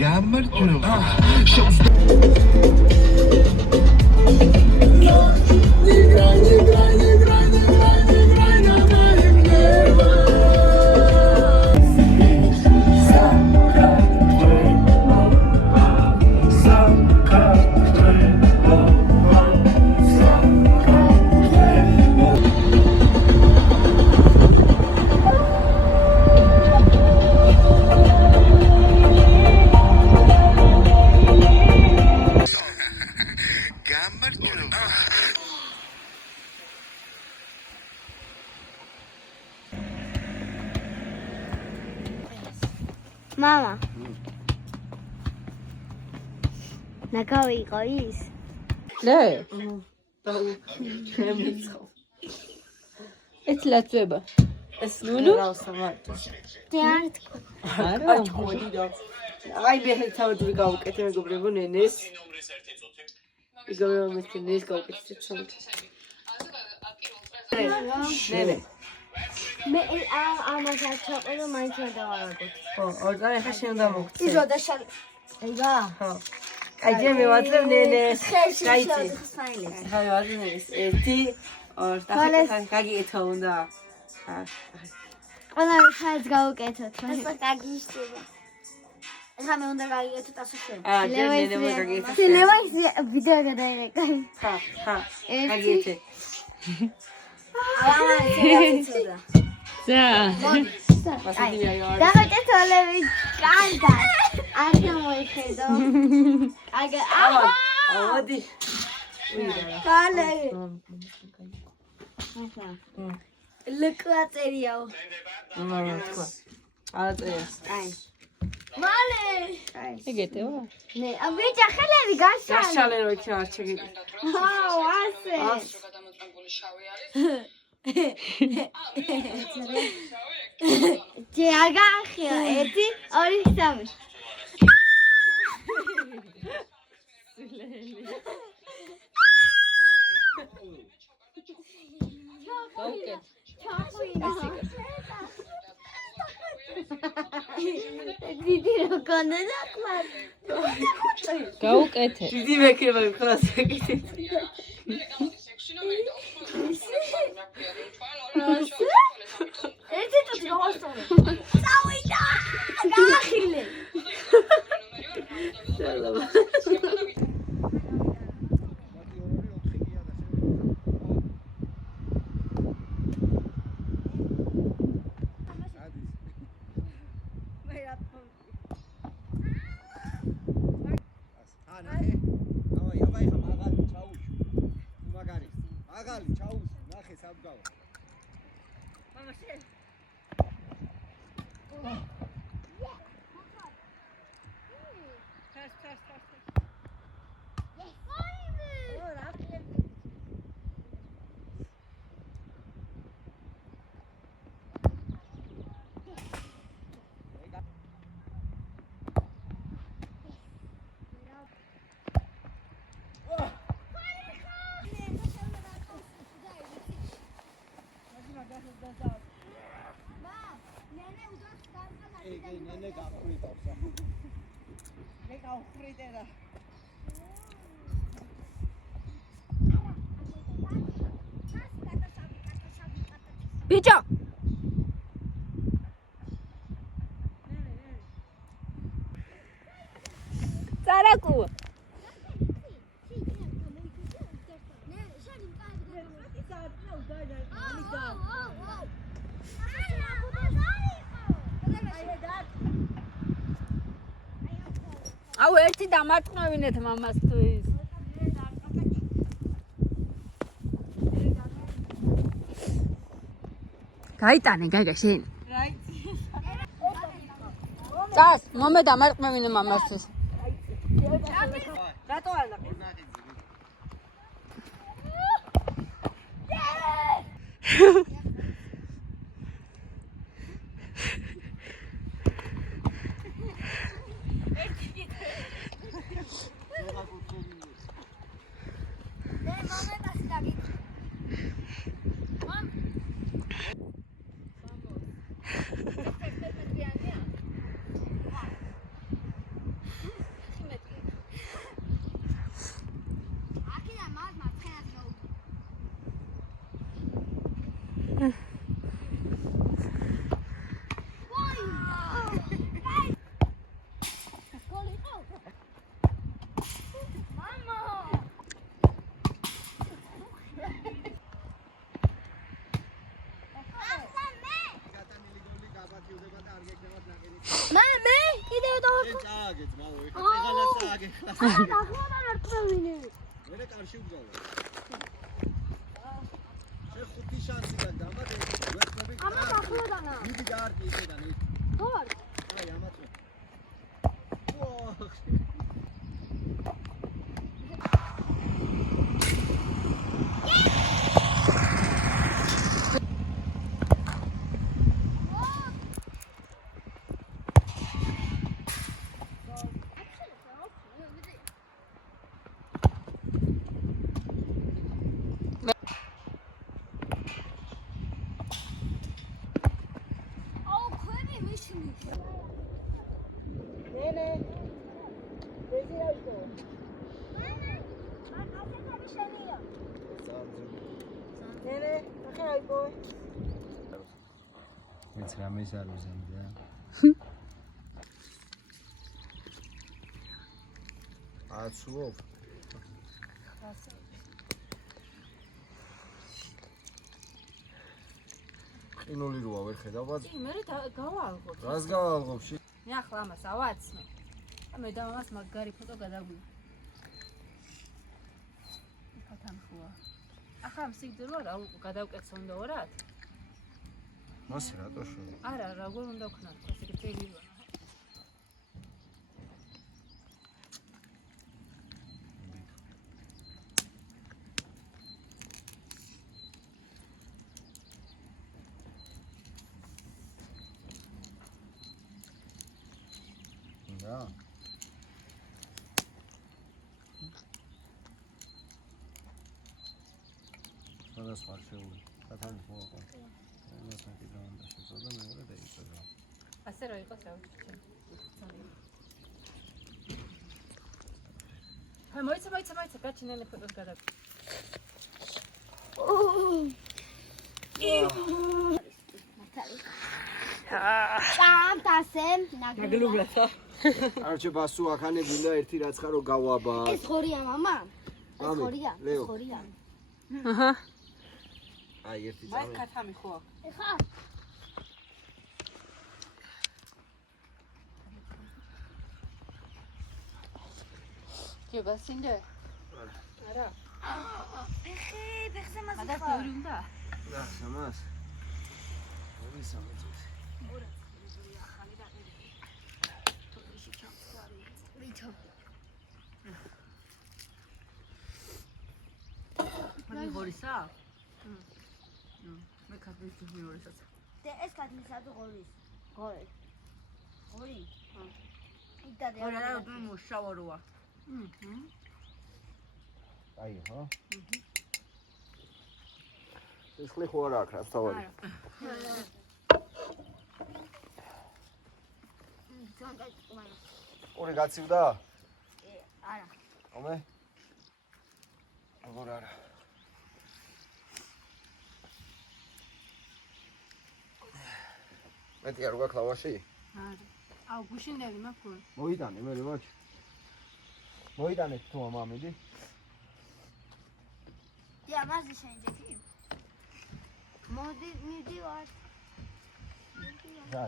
გამარჯობა. Mama. Nakawi იყო ის? ლე? ეს ლაცვება. ეს ნუნუ? დიარ თქო. არა. აი მე თავი გავუკეთე მეგობრებო ნენეს. იგივე მომეცნეს გავუკეთე ცოტა. ნენე. მე ამასაც ჩაყოლო მაინც არ დავარაგოთ. ხო, ორდან ახლა შენ უნდა მოგწე. იზო და შალ. ეგა. ხო. აი ჯერ მევაძლევ ნენეს. ხელში გაიცი. ხსაილებს. ხა მევაძლევ ნენეს. 1 2 3 გაგიეთო უნდა. ყველა ხალხს გავუკეთოთ. ასე გაგიშტება. ეხლა მე უნდა გავიგეთო დასაშვები. ჯერ ნენე უნდა გაგიეთო. ლევა ის ვიდეო გადაიღე. ხა. გაგიეთე. ამა შეიძლება. ზა. დავაკეთე ლევი კანდა. ასე მოიხედო. აგა მოდი. კალე. ლეკვატერიაო. თქვა. აწერე. აი. მალე. ეგეთეო? ნე, ვიჭა ხელები გაშალე. გაშალე რო იქნა არჩევი. აუ, ასე. ჯე აგახია 1 2 3. დიდი როგორ ნახმარ. გაუკეთე. დიდი მეკება მქონას ეკეთე. ერთი წუთი გავასწორე. წავიდა. გაახილე. სალამა. მაგალი ჩაუს ნახე საბგავა მამა შენ ნენე გავხრიდავს. მე გავხრიდე და ბიჭო. წარაკუ. აუ ერთი დამარტყმევინეთ მამასთვის. გაიტანე გაგა შენ. წას, მომე დამარტყმევინე მამასთვის. რატო არ ნახე? შენ წააგე ძმაო, ეხლა წეღანა წააგე. ნახოთ არწევინე. მერე კარში უგზავნა. შენ ხუთი შანსი გაქვს, ამათ ვერცხლები. ამა ნახოდანა. მიდი გაარტი ისედან. თორ. აი ამათ. აუ ქვები მიშინი. მეც რამეს არ ვიზამდა. აცუობ. ყინული როა ვერ ხედავ ბაც. მე გავალღოთ. რას გავალღობ შე? მე ახლა ამას ავაცნო. მე და ამას მაგარი ფოტო გადაგვი. ფათამხოა. ახლა მსიგდროა რა გადავკეთო უნდა ვარად? მასე რატო შე? არა, როგორ უნდა ვქნათ, ესე შეიძლება. და სხვადასხვა შეული. ფათამხოა ხო? ეს მე კიდევ შეწოდა მეორე და იწოდა. ასე რა იყოს რა ვიცი. მოიცა გაჩინელი ფოტოს გადაგვი. ჭამტასემ გაგლუბრათა. არჩე ბასუ ახანე გინდა ერთი რაც ხარო გავაბა. ეს ხორია მამა? ეს მამი, ხორია? ლეო. ხორია. აჰა. აი ერთი აი წამი. ქათამი ხო? ეხა კი გასინდე? არა. ფეხზე მას მაგას ბევრი უნდა? და სამას. ორი სამოცი. მე გორისა? მე ქათმის გორისაც. და ეს კაცისა თუ ღორის. ღორი. ღორი? იდა და ორ არა მუშავა როა. აი ხო? ეს ხლი ხო არა აქ რა თავარი. ორი გაცივდა? არა. ომე? როგორ არა? მეტი არ გვაქვს ლავაში? არა. აუ გუშინდელი მაქვს. მოიტანე მე როჩ. მოიტანე თუ მამიდი. დია მასი შენჯექი. მოდი მიდივარ. რა?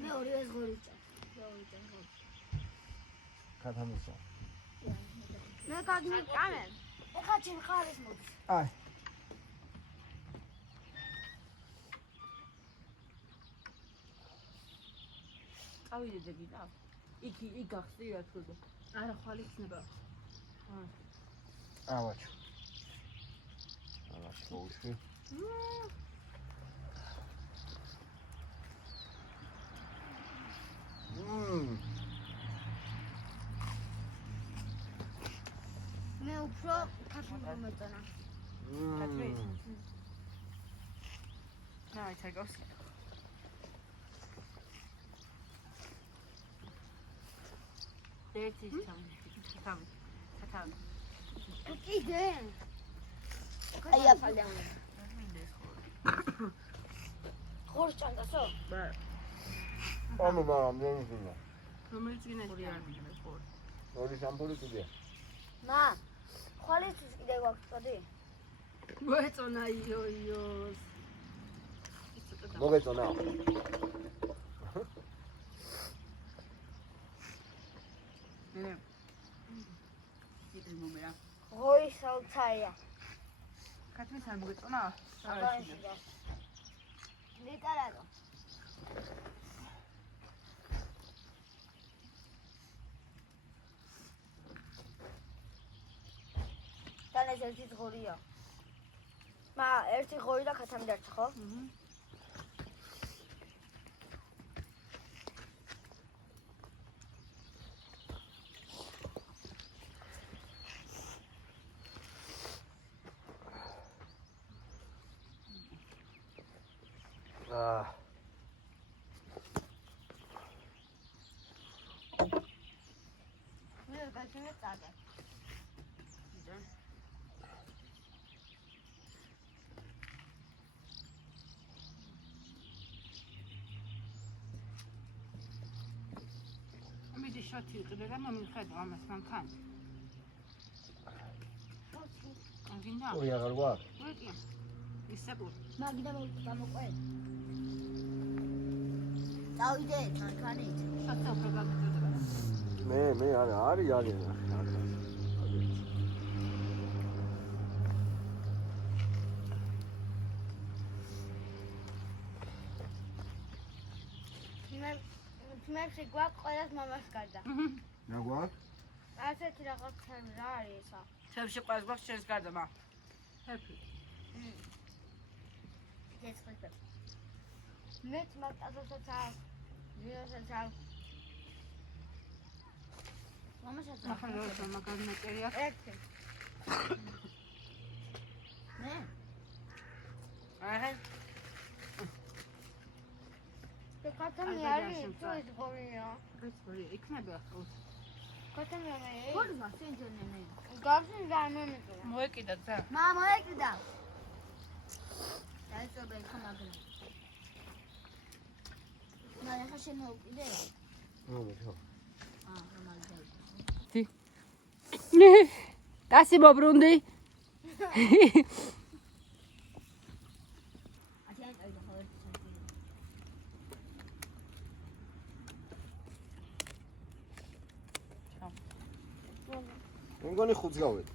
მე ორი ეს ღორი ჭა. ქათამისო. მე გაგნი კამე. ეხა ჩემ ხარის მოდის. აი. წავიდები და იქ გახსდი რა თქო. არა ხვალ იქნება. ავაჩ. ავაჩ მოუშვი. მე უფრო ქართული მომეწონა. აი ჩაგავს. ერთი ჩამი. კიდე. აი აფალია. ხორს ჭანდასო? ანუ მაგრამ ძენინა. რომელიც გინეთი არ მინდა ხორ. ორი სამპული კიდე. მა. ხვალისთვის კიდე გვაქვს წოდი? მოეწონა იოიოს. მოგეწონა. ოი სალცაია. კაცმის არ მოგეწონა? ლიტარადო. თან ეს ერთი ღორია. ერთი ღორი და ქათამი დარჩა, ხო? მე გაჩვენე წაგე. მიდი შოთი იყიდე და მომიხედო ამას მანქან. აგინდა? ორი აღარ გვაქვს. ვიკი. ისებურ. მაგიდა გამოყვე. დავიდე მანქანით. შოთი უფრო გაგიწოდება. მე არის. მე შეგვაქვს ყველას მამას გარდა. რა გვაქვს? ასეთი რაღაცა რა არის ესა? შევში ყველას გვაქვს შენს გარდა მა. ჰეპი. ეცხრით. მე მაგასაც აქვს. ვიოსაც აქვს. მამასაც აქვს. ახლა რა მაგარი მეტერია? ერთი. მე? აჰა. კათამი არის თუ ის ღორია. ეს ღორი იქნება ხო? კათამი არის. ხორმა სენჯენე. გავსი გამომიყრა. მოეკიდა ძა. მამა ეკიდა. დაიწყება იქ მაგარი. მაგა შენ მოუკიდე? მოგეწო. დასი მობრუნდი. მგონი ხუთს გავედ.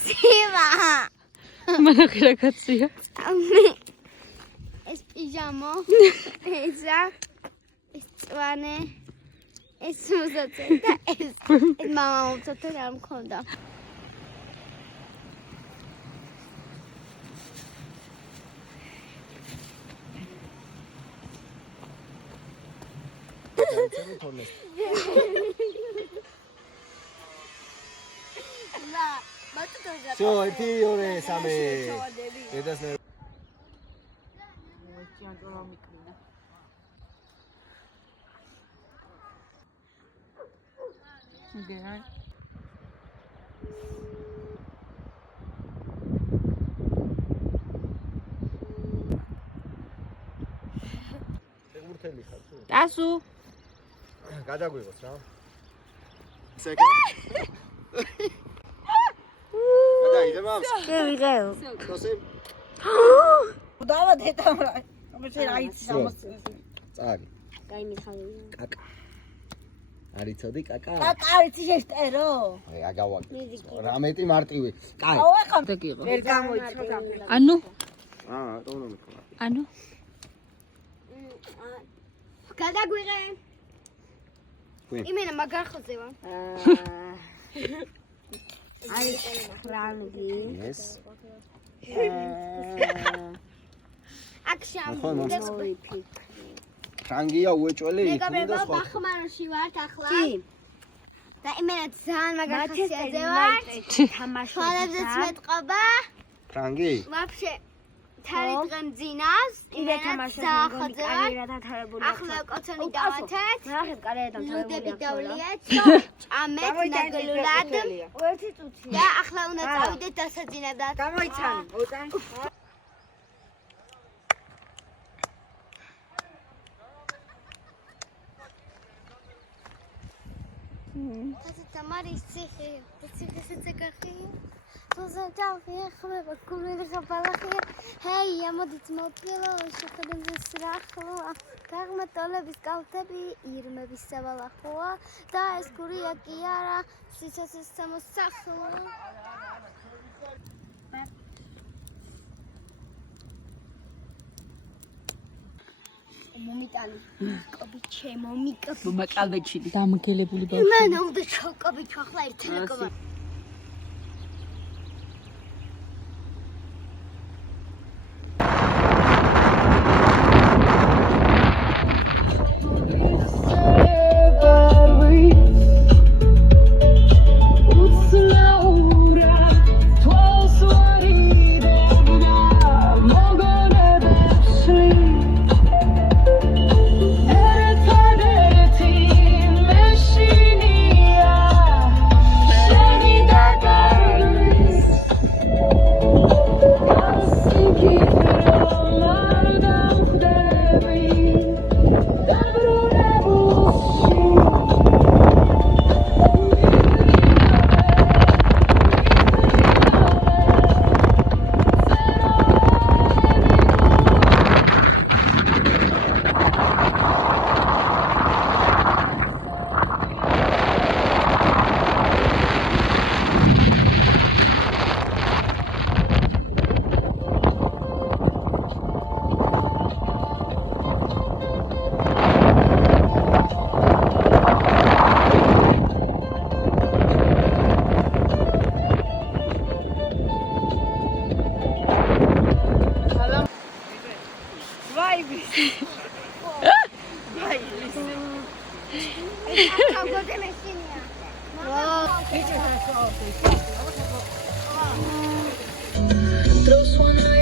სიმა. მანახირა კაცია. ეს პიჟამო. ესა. ეს წვანე. ეს მუზათე და ეს მამა მუზათე არ მქონდა. დაიწერე თორნეს. Всё, 1 2 3. დედას ნე. გეა. შეგურთელი ხარ თუ? დასუ. გადაგვიღოს რა. სეკა. გადაიდე მამს. მე ვიღეო. ხოსე. დავა დედამრა. ამაში რა იცი ამას. წარი. კაი მიხარია. კაკა. არიცოდი კაკა? კაკა არიცი შეშტერო. აი აგავაკ. რამეტი მარტივი. კაი. აუ ახლა დაგიღო. ვერ გამოიწრო დაფერა. ანუ? რატომ მეკვა? ანუ? გადაგვიღე. ვინ? იმენა მაგარ ხოზე ვარ. არის ფრანგი. ეს. აქ შამი. ფრანგია უეჭველი მე იქნება და გამება სხვა. ბახმაროში ვარ ახლა. და იმენა ძალიან მაგარ ხასიათზე ვარ. თამაში. ხალხებს მეტყობა. ფრანგი? ვაფშე თარი დღემ ძინავს. იდე თამაშობ ხოზე ვარ. დათარებული. ახლა კოცონი დავათეთ. ნახეთ კარიერა დათარებული. ლუდები დავლიეთ. ჭამეთ ნაგლურად. ერთი წუთი. და ახლა უნდა წავიდეთ დასაძინებლად. გამოიცანი. ოწან. თათა მარის ციხე და ციხესაც ეკახია თუზავი ხმება გულები ხაბალახია ჰეი ამოდით მოვკილო შეხედებს სრახლოა გაღმატოლების კალთები ირმების საბალახოა და ეს გურია კი არა სიცოცხლის სამოსახლოა მომიტანი კობი ჩემო მიკაფი მაკალბეჩილი დამგელებული მან უნდა ჩოკობი ჩახლა ერთნაკობა Trouxe uma